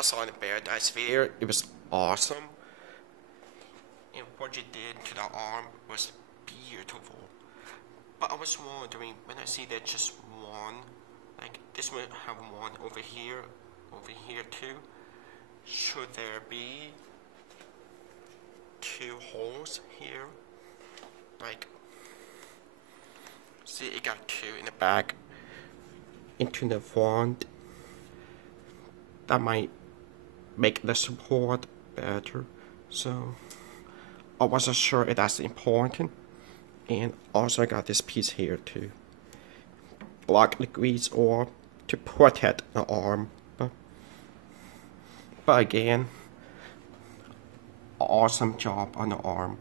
I saw in the Bear-a-Dise video, it was awesome. And what you did to the arm was beautiful. But I was wondering, when I see that just one, like this one have one over here too. Should there be 2 holes here? Like, see, it got 2 in the back into the front. That might make the support better. So I wasn't sure if that's important. And also I got this piece here to block the grease or to protect the arm. But again, awesome job on the arm.